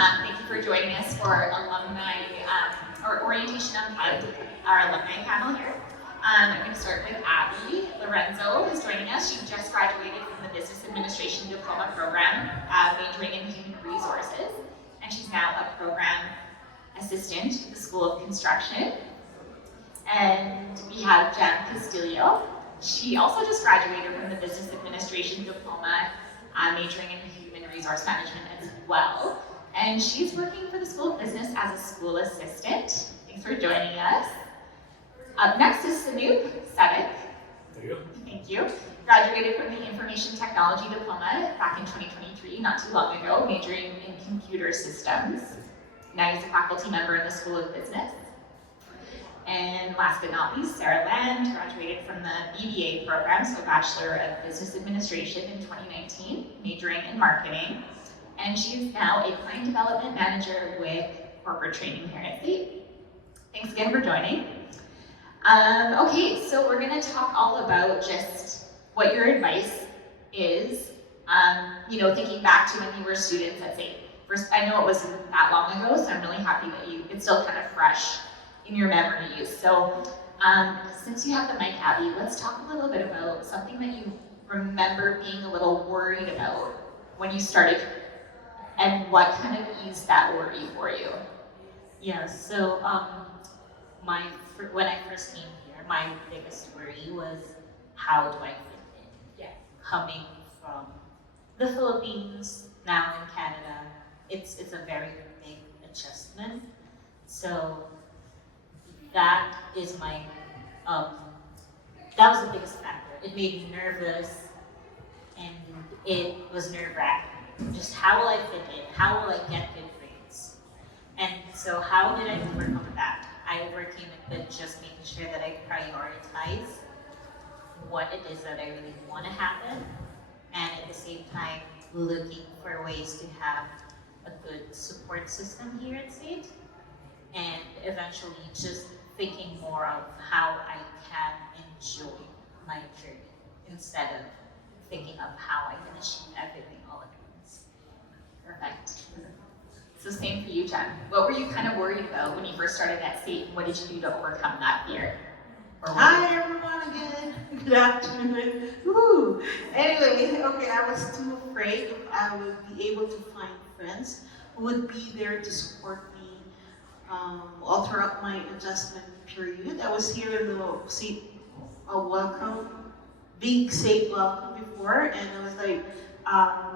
Thank you for joining us for Alumni, or Orientation Unplugged, our Alumni Panel here. I'm going to start with Abby Lorenzo, who's joining us. She just graduated from the Business Administration Diploma Program, majoring in Human Resources, and she's now a Program Assistant at the School of Construction. And we have Jam Castillo. She also just graduated from the Business Administration Diploma, majoring in Human Resource Management as well. And she's working for the School of Business as a school assistant. Thanks for joining us. Up next is Sanoop Sadique. There you go. Thank you. Graduated from the Information Technology Diploma back in 2023, not too long ago, majoring in computer systems. Now he's a faculty member in the School of Business. And last but not least, Sara Land graduated from the BBA program, so Bachelor of Business Administration in 2019, majoring in marketing. And she's now a client development manager with corporate training here at SAIT. Thanks again for joining. Okay, so we're gonna talk all about just what your advice is, thinking back to when you were students at SAIT. First, I know it wasn't that long ago, so I'm really happy that it's still kind of fresh in your memories. So since you have the mic, Abby, let's talk a little bit about something that you remember being a little worried about when you started, and what kind of eased that worry for you. Yeah, so when I first came here, my biggest worry was, how do I fit in? Yeah. Coming from the Philippines, now in Canada, it's a very big adjustment. So that is my, that was the biggest factor. It made me nervous, and it was nerve-wracking. Just how will I fit in? How will I get good grades? And so how did I overcome that? I overcame it with just making sure that I prioritize what it is that I really want to happen, and at the same time looking for ways to have a good support system here at SAIT, and eventually just thinking more of how I can enjoy my journey instead of thinking of how I can achieve everything all at once. Perfect. So same for you, Jen. What were you kind of worried about when you first started at SAIT? What did you do to overcome that fear? Hi everyone again. Good afternoon. Woo. Anyway, okay, I was too afraid if I would be able to find friends who would be there to support me all throughout my adjustment period. I was here in the SAIT big SAIT welcome before, and I was like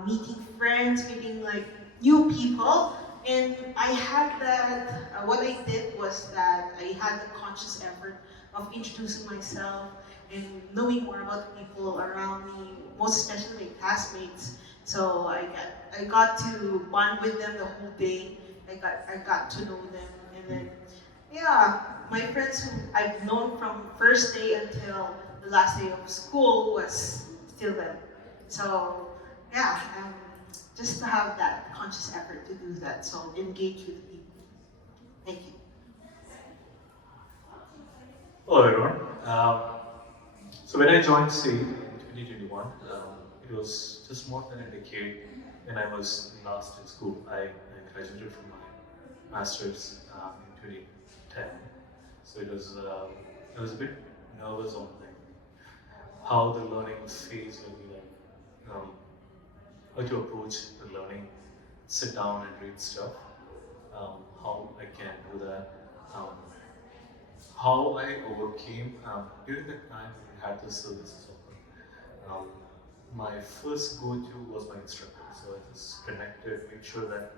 meeting friends, meeting like new people. And I had that, what I did was that I had the conscious effort of introducing myself and knowing more about the people around me, most especially my classmates. So I got to bond with them the whole day. I got to know them, and then yeah, my friends who I've known from first day until the last day of school was still them. So yeah, just to have that conscious effort to do that, so engage with people. Thank you. Hello everyone. So when I joined SAIT in 2021, it was just more than a decade when I was last in school. I graduated from my master's in 2010. So it was I was a bit nervous on how the learning phase will be like, how to approach the learning, sit down and read stuff, how I can do that, how I overcame, during that time we had the services offered. My first go-to was my instructor, so I just connected, make sure that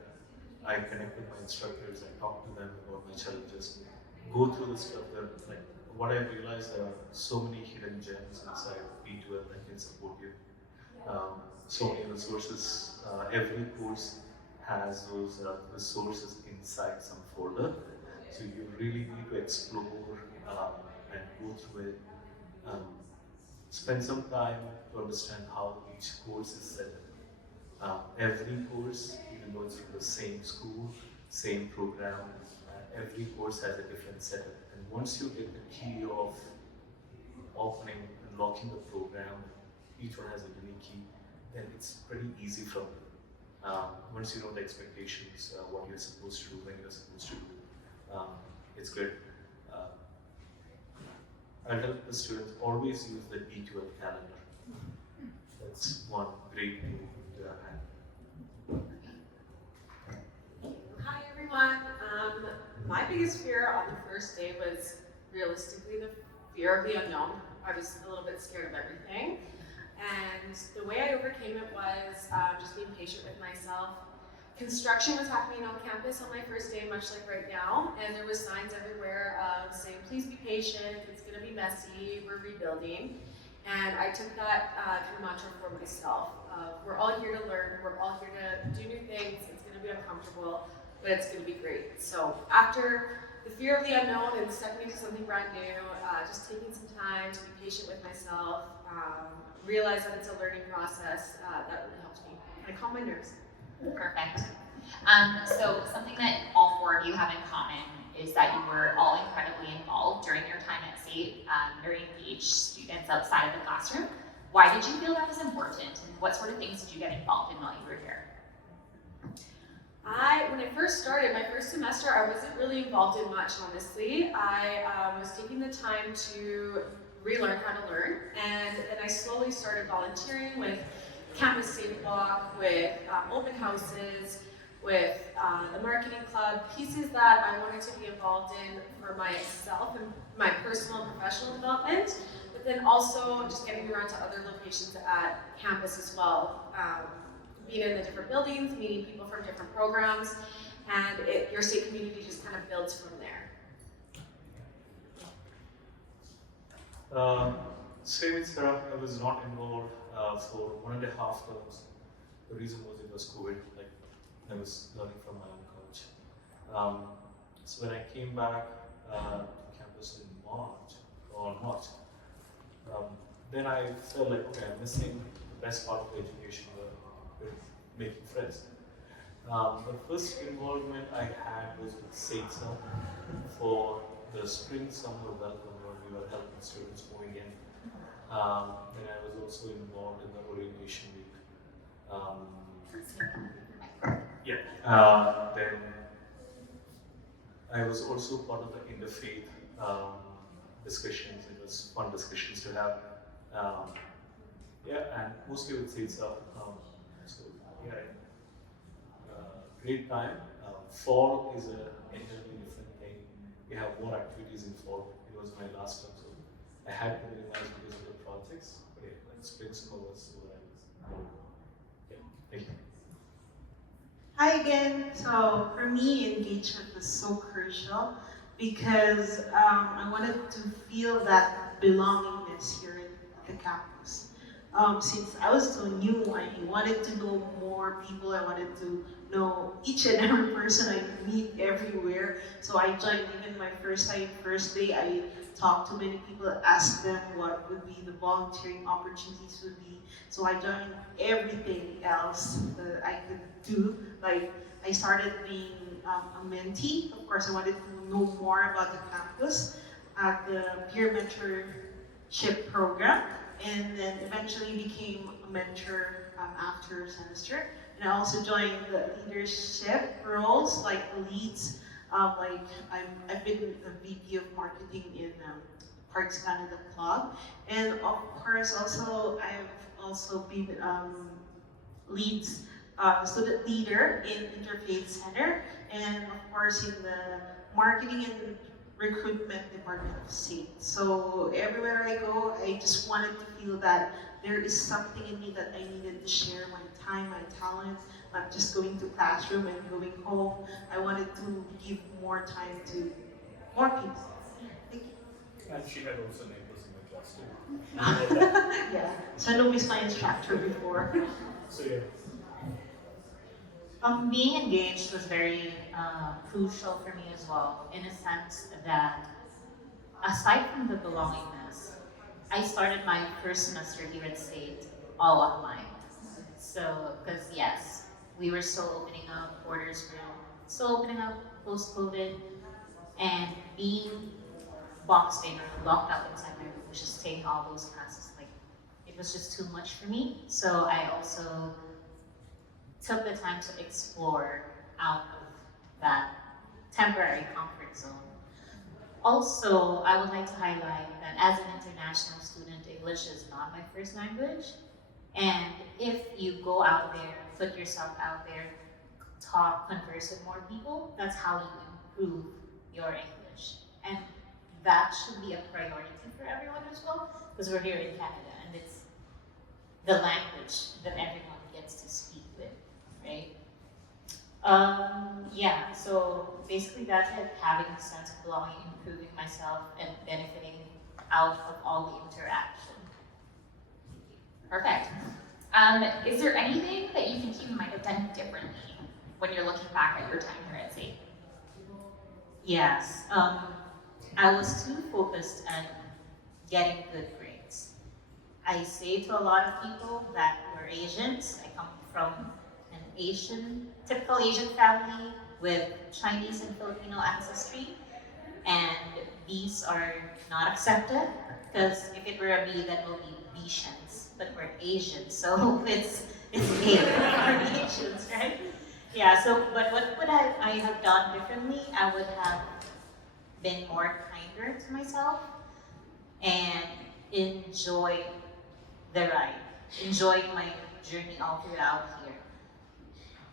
I connect with my instructors, I talk to them about my challenges, go through the stuff that, like, what I realized, there are so many hidden gems inside B12 that can support you. So many resources, every course has those resources inside some folder. So you really need to explore and go through it. Spend some time to understand how each course is set up. Every course, even though it's from the same school, same program, every course has a different setup. And once you get the key of opening and locking the program, each one has a unique key, then it's pretty easy from Once you know the expectations, what you're supposed to do, when you're supposed to do, it's good. I tell the students always use the D12 calendar. That's one great thing to have had. Hi everyone. My biggest fear on the first day was realistically the fear of the unknown. I was a little bit scared of everything. And the way I overcame it was just being patient with myself. Construction was happening on campus on my first day, much like right now, and there was signs everywhere saying, please be patient, it's gonna be messy, we're rebuilding. And I took that through mantra for myself. We're all here to learn, we're all here to do new things, it's gonna be uncomfortable, but it's gonna be great. So after the fear of the unknown and stepping into something brand new, just taking some time to be patient with myself, realize that it's a learning process, that really helped me. And I calm my nerves. Perfect. So something that all four of you have in common is that you were all incredibly involved during your time at SAIT, very engaged students outside of the classroom. Why did you feel that was important, and what sort of things did you get involved in while you were here? When I first started, my first semester, I wasn't really involved in much, honestly. I was taking the time to relearn how to learn, and then I slowly started volunteering with Campus Safe Walk, with open houses, with the marketing club, pieces that I wanted to be involved in for myself and my personal and professional development, but then also just getting around to other locations at campus as well. Being in the different buildings, meeting people from different programs, and your SAIT community just kind of builds from there. Same with Sarah, I was not involved for 1.5 terms. The reason was it was COVID, like I was learning from my own coach. So when I came back to campus in March, then I felt like, okay, I'm missing the best part of the education, with making friends. The first involvement I had was with SAIT for the spring summer welcome, where we were helping students moving in. Then I was also involved in the orientation week. Then I was also part of the interfaith discussions. It was fun discussions to have. And mostly with SAIT stuff. Great time. Fall is an entirely different thing. We have more activities in fall. It was my last term, so I had to minimize because of the projects. But yeah, like spring summer was what I was. Yeah, thank you. Hi again. So for me, engagement was so crucial because I wanted to feel that belongingness here at the campus. Since I was so new, I wanted to know more people. I wanted to know each and every person I meet everywhere. So I joined even my first day, I talked to many people, asked them what would be the volunteering opportunities would be. So I joined everything else that I could do. Like I started being a mentee. Of course, I wanted to know more about the campus at the peer mentorship program, and then eventually became a mentor after semester. And I also joined the leadership roles, like the leads. Like I've been a VP of marketing in Parks Canada Club, and of course also I've also been leads student leader in Interfaith Center, and of course in the marketing and recruitment department of SAIT. So everywhere I go, I just wanted to feel that there is something in me that I needed to share my time, my talent, not just going to classroom and going home. I wanted to give more time to more people. Thank you. And she had also named us in my class too. Yeah, Sanoop is my instructor before. So yeah. Being engaged was very crucial for me as well, in a sense that aside from the belongingness, I started my first semester here at SAIT all online. So, because yes, we were still opening up, borders were still opening up post-COVID, and being boxed in or locked up inside my room, was just taking all those classes, like, it was just too much for me. So I also took the time to explore out of that temporary comfort zone. Also, I would like to highlight that as an international student, English is not my first language. And if you go out there, put yourself out there, talk, converse with more people, that's how you improve your English. And that should be a priority for everyone as well, because we're here in Canada and it's the language that everyone gets to speak with, right? Yeah, so basically that's it, having a sense of belonging, improving myself, and benefiting out of all the interaction. Perfect. Is there anything that you think you might have done differently when you're looking back at your time here at SAIT? Yes, I was too focused on getting good grades. I say to a lot of people that we're Asians. I come from an typical Asian family with Chinese and Filipino ancestry, and B's are not accepted, because if it were a B, then we'll be Bishans, but we're Asian, so it's A for Asians, right? Yeah, so, but what would I have done differently? I would have been more kinder to myself and enjoy the ride, enjoy my journey all throughout here.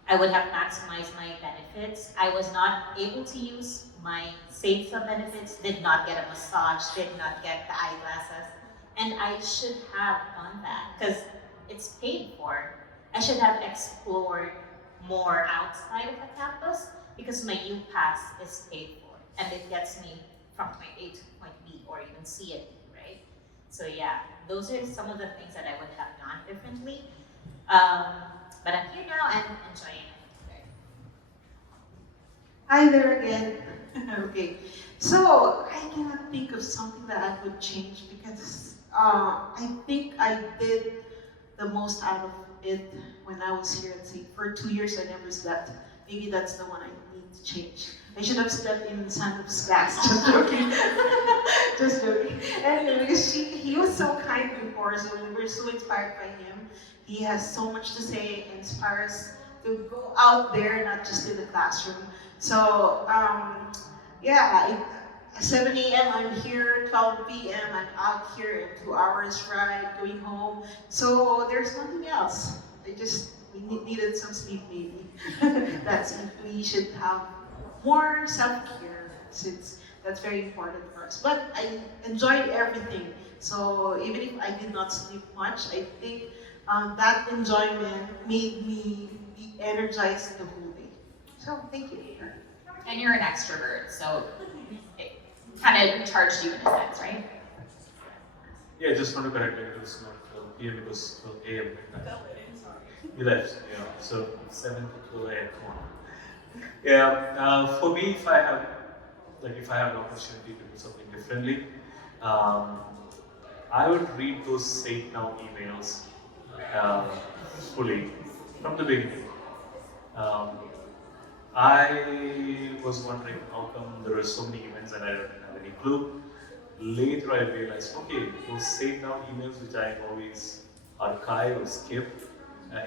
I would have maximized my benefits. I was not able to use my SAIT benefits, did not get a massage, did not get the eyeglasses, and I should have done that because it's paid for. I should have explored more outside of the campus because my UPass is paid for and it gets me from point A to point B or even C and D, right? So yeah, those are some of the things that I would have done differently. But I'm here now and enjoying it. Hi there again. Okay, so I cannot think of something that I would change because I think I did the most out of it when I was here at SAIT. For 2 years, I never slept. Maybe that's the one I need to change. I should have slept in Sanoop's class. Just joking. Just joking. Anyway, because he was so kind before, so we were so inspired by him. He has so much to say, inspires us to go out there, not just in the classroom. So, yeah, 7 a.m. I'm here, 12 p.m. I'm out here in 2 hours ride, going home. So there's nothing else. We needed some sleep maybe. That's it. We should have more self-care since that's very important for us. But I enjoyed everything. So even if I did not sleep much, I think that enjoyment made me be energized the whole day. So thank you. And you're an extrovert, so it kind of recharged you in a sense, right? Yeah, I just want to correct it. It was not 12 p.m. It was 12 a.m. midnight. You left, yeah. So 7 to 12 a.m. Yeah. For me, if I have an opportunity to do something differently, I would read those SAIT Now emails fully from the beginning. I was wondering how come there were so many events and I don't have any clue. Later I realized, okay, those SAIT Now emails which I always archive or skip,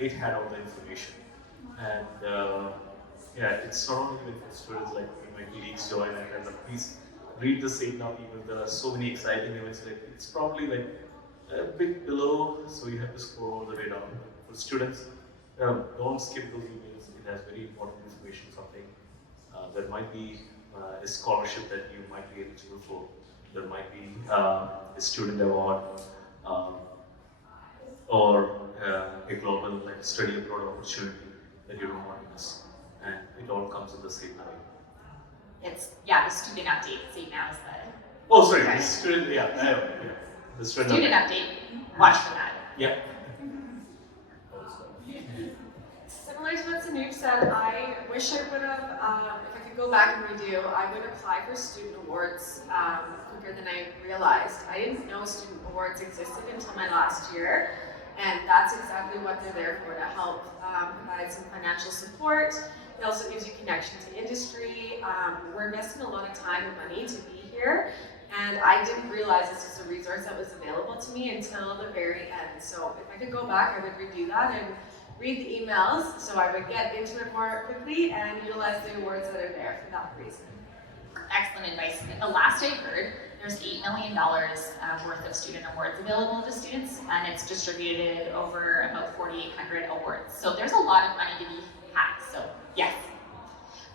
it had all the information. And yeah, it's not only for students like my colleagues join and tell them, please read the SAIT Now email. There are so many exciting events. Like it's probably like a bit below, so you have to scroll all the way down. For students, don't skip those emails. It has very important information. Something there might be a scholarship that you might be eligible for. There might be a student award or a global like study abroad opportunity that you don't want to miss. And it all comes in the same way. It's, yeah, the student update. SAIT Now is the Oh, sorry, the student, yeah. The student update. Watch for that. Yeah. Similar to what Sanoop said, I wish I would have, if I could go back and redo, I would apply for student awards quicker than I realized. I didn't know student awards existed until my last year, and that's exactly what they're there for, to help provide some financial support. It also gives you connection to industry. We're investing a lot of time and money to be here, and I didn't realize this was a resource that was available to me until the very end. So if I could go back, I would redo that and read the emails, so I would get into it more quickly and utilize the awards that are there for that reason. Excellent advice. The last I heard, there's $8 million worth of student awards available to students, and it's distributed over about 4,800 awards. So there's a lot of money to be had, so yes.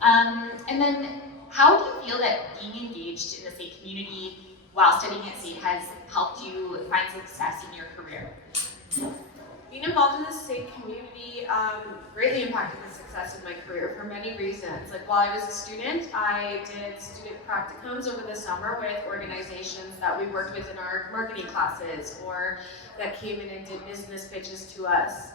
And then how do you feel that being engaged in the SAIT community while studying at SAIT has helped you find success in your career? Being involved in the SAIT community greatly impacted the success of my career for many reasons. Like while I was a student, I did student practicums over the summer with organizations that we worked with in our marketing classes or that came in and did business pitches to us.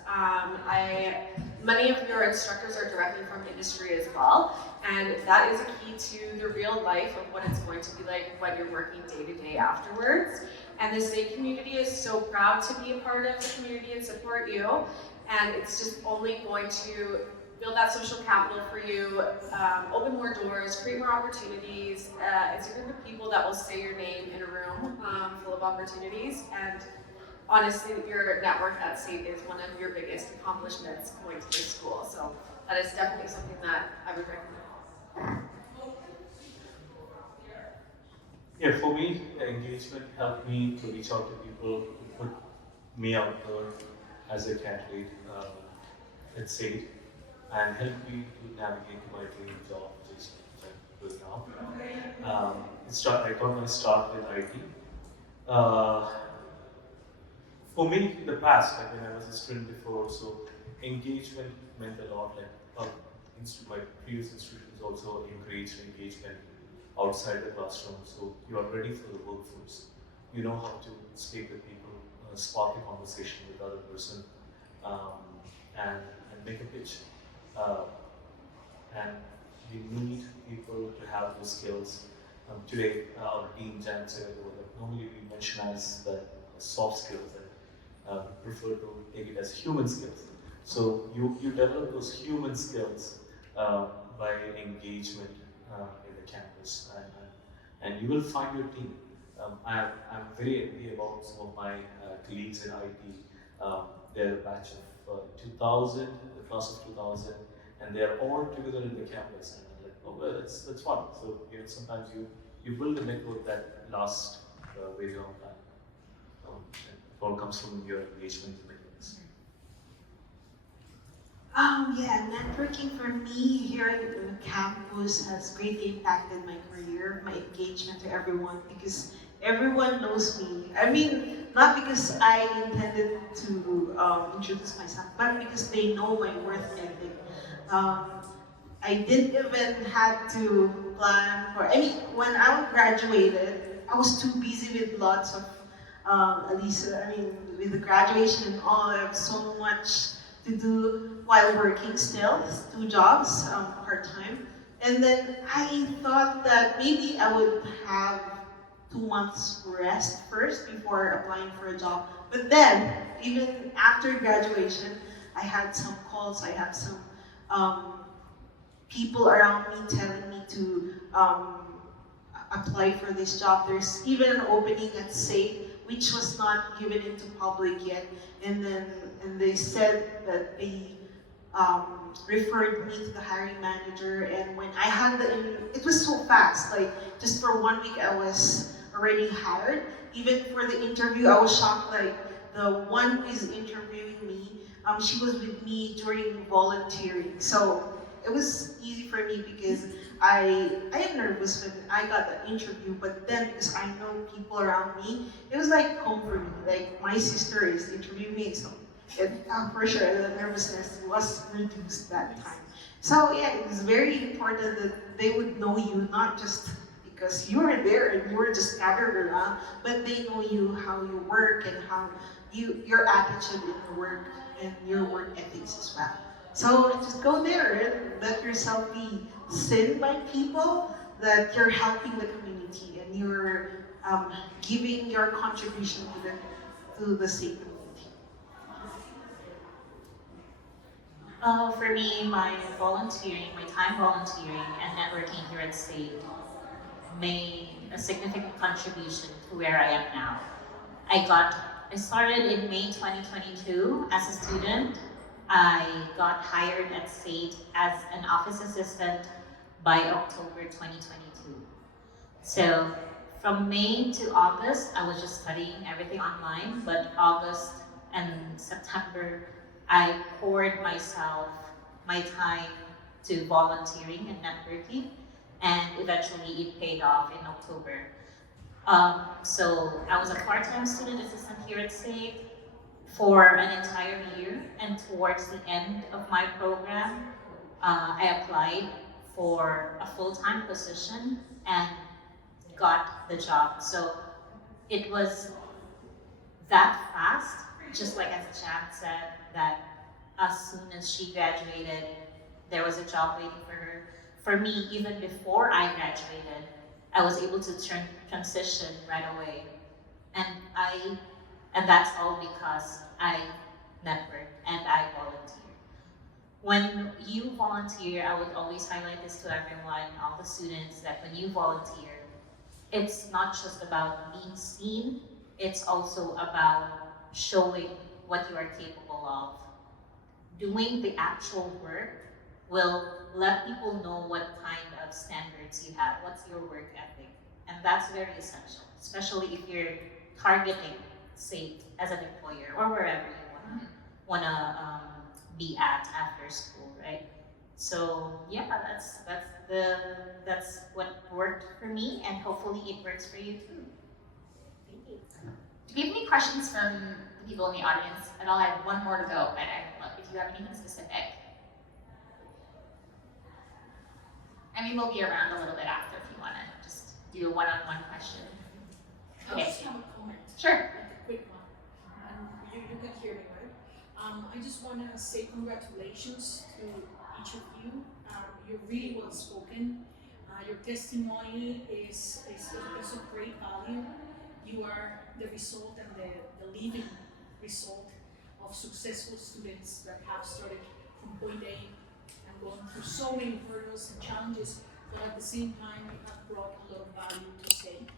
Many of your instructors are directly from industry as well, and that is a key to the real life of what it's going to be like when you're working day to day afterwards. And the SAIT community is so proud to be a part of the community and support you. And it's just only going to build that social capital for you, open more doors, create more opportunities. It's a group of people that will say your name in a room full of opportunities. And honestly, your network at SAIT is one of your biggest accomplishments going to this school. So that is definitely something that I would recommend. Yeah, for me, the engagement helped me to reach out to people who put me out there as a candidate at SAIT and helped me to navigate my dream job, which is what I'm doing now. I got my start with IT. For me, in the past, like when I was a student before, so engagement meant a lot. Like my previous institutions also encouraged engagement outside the classroom, so you are ready for the workforce. You know how to speak with people, spark a conversation with the other person, and make a pitch. And you need people to have those skills. Today, our Dean Jam Castillo, that normally we mention as the soft skills, and prefer to take it as human skills. So you develop those human skills by engagement in the campus, and you will find your team. I'm very happy about some of my colleagues in IT. They're a batch of 2000, the class of 2000, and they're all together in the campus. And I'm like, oh well, that's fun. So sometimes you build a network that lasts a very long time. It all comes from your engagement in the class. Yeah, networking for me here in the campus has greatly impacted my career, my engagement to everyone, because everyone knows me. I mean, not because I intended to introduce myself, but because they know my worth ethic. I didn't even have to plan for, when I graduated, I was too busy with lots of, with the graduation and all, I have so much to do while working still, 2 jobs, part-time. And then I thought that maybe I would have 2 months rest first before applying for a job. But then, even after graduation, I had some calls, I have some people around me telling me to apply for this job. There's even an opening at SAIT, which was not given into public yet. And they said that they referred me to the hiring manager, and when I had it was so fast, like just for 1 week I was already hired. Even for the interview, I was shocked, like the one who is interviewing me, she was with me during volunteering. So it was easy for me because I am nervous when I got the interview, but then because I know people around me, it was like home for me. Like my sister is interviewing me, so for sure the nervousness was reduced that time. So yeah, it was very important that they would know you, not just because you were there and you were just scattered around, but they know you, how you work and how your attitude in the work and your work ethics as well. So just go there and let yourself be seen by people, that you're helping the community and you're giving your contribution to the SAIT community. For me, my time volunteering and networking here at SAIT made a significant contribution to where I am now. I started in May 2022 as a student, I got hired at SAIT as an office assistant by October 2022. So from May to August, I was just studying everything online, but August and September, I poured my time to volunteering and networking, and eventually it paid off in October. So I was a part-time student assistant here at SAIT for an entire year, and towards the end of my program, I applied for a full-time position and got the job. So it was that fast, just like as Chad said, that as soon as she graduated, there was a job waiting for her. For me, even before I graduated, I was able to transition right away. And that's all because I network and I volunteer. When you volunteer, I would always highlight this to everyone, all the students, that when you volunteer, it's not just about being seen, it's also about showing what you are capable of. Doing the actual work will let people know what kind of standards you have, what's your work ethic. And that's very essential, especially if you're targeting SAIT as an employer or wherever you wanna be at after school, right? So yeah, that's what worked for me, and hopefully it works for you too. Thank you. Do we have any questions from the people in the audience at all? I have one more to go, but if you have anything specific. I mean, we'll be around a little bit after if you want to just do a one-on-one question. I just have a comment. Sure. Like a quick one. You can hear me, right? I just want to say congratulations to each of you. You're really well spoken. Your testimony is of great value. You are the result and the living result of successful students that have started from point A and gone through so many hurdles and challenges, but at the same time you have brought a lot of value to SAIT.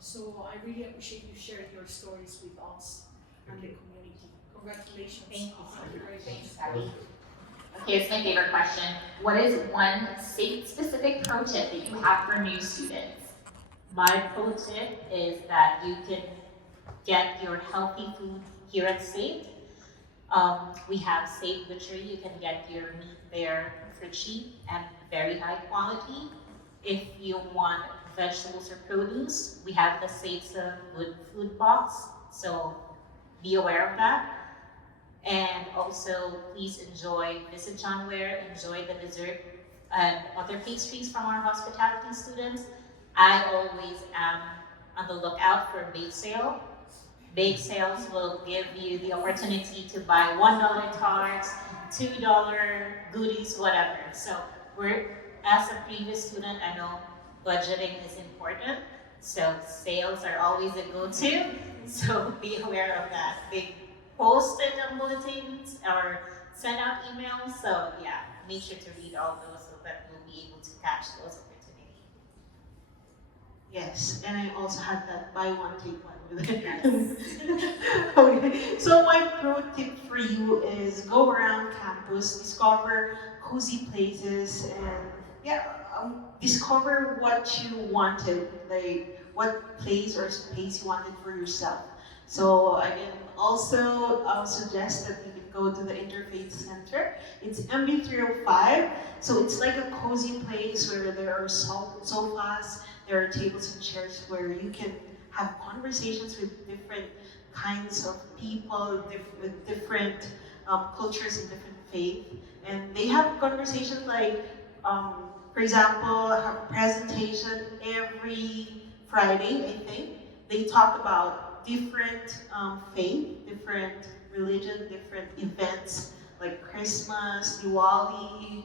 So I really appreciate you sharing your stories with us and the community. Congratulations. Thank you so Very Thanks, much. Abby. Okay, it's my favorite question. What is one SAIT-specific pro tip that you have for new students? My pro tip is that you can get your healthy food here at SAIT. We have SAIT Butchery. You can get your meat there for cheap and very high quality. If you want vegetables or produce, we have the SAIT's Good Food Box, so be aware of that. And also, please visit John Ware, enjoy the dessert and other pastries from our hospitality students. I always am on the lookout for bake sale. Bake sales will give you the opportunity to buy $1 tarts, $2 goodies, whatever. So as a previous student, I know budgeting is important. So sales are always a go-to. So be aware of that. They post it on bulletins or send out emails. So yeah, make sure to read all those so that we'll be able to catch those opportunities. Yes, and I also had that buy one, take one with it. Okay, so my pro tip for you is go around campus, discover cozy places, and discover what you wanted, like what place or space you wanted for yourself. So I can also suggest that you can go to the Interfaith Center. It's MB305, so it's like a cozy place where there are sofas, there are tables and chairs where you can have conversations with different kinds of people, with different cultures and different faith. And they have conversations like, for example, have a presentation every Friday, I think. They talk about different faith, different religion, different events like Christmas, Diwali,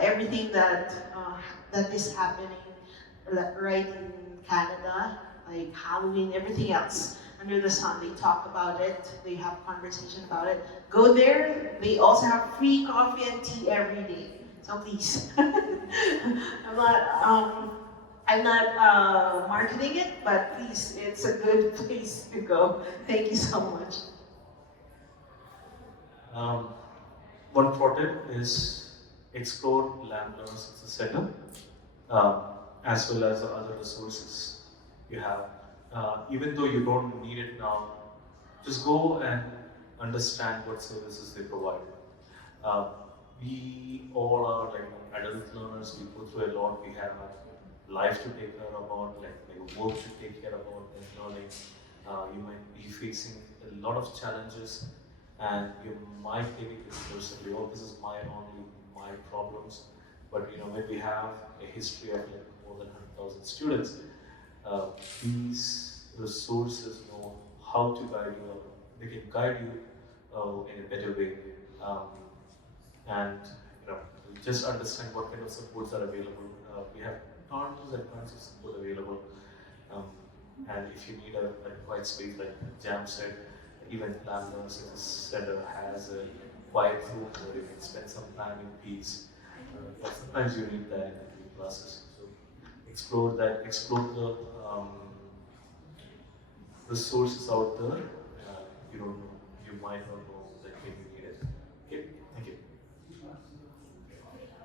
everything that is happening right in Canada, like Halloween, everything else under the sun. They talk about it. They have conversation about it. Go there. They also have free coffee and tea every day. So please, I'm not marketing it, but please, it's a good place to go. Thank you so much. one pro tip is explore Learners as a center, as well as the other resources you have. Even though you don't need it now, just go and understand what services they provide. We all are like adult learners, we go through a lot, we have a life to take care about, like work to take care about and learning. You might be facing a lot of challenges and you might take it personally, oh, this is my problems. But when we have a history of like more than 100,000 students, these resources know how to guide you, they can guide you in a better way. And just understand what kind of supports are available. We have tons and tons of support available. And if you need a quiet space, like Jam said, even Learners Center has a quiet room where you can spend some time in peace. Sometimes you need that in between classes. So explore that, explore the resources out there. You don't know, you might not know that when you need it. Okay, thank you.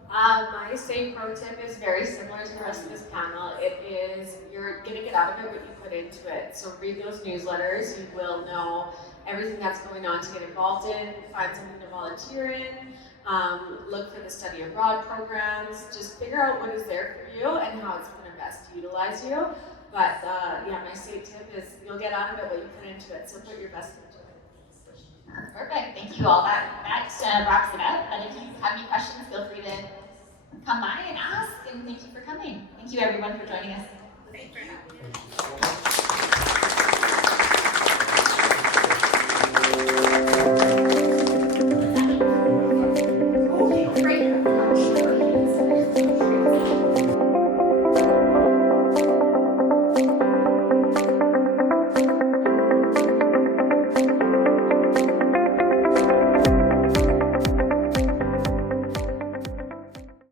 My SAIT pro tip is very similar to the rest of this panel. It is, you're gonna get out of it what you put into it. So read those newsletters, you will know everything that's going on to get involved in, find something to volunteer in, look for the study abroad programs, just figure out what is there for you and how it's gonna best utilize you. But yeah, my SAIT tip is you'll get out of it what you put into it, so put your best into it. Perfect, thank you all. That wraps it up. And if you have any questions, feel free to come by and ask, and thank you for coming. Thank you everyone for joining us. Thank you. Okay, great.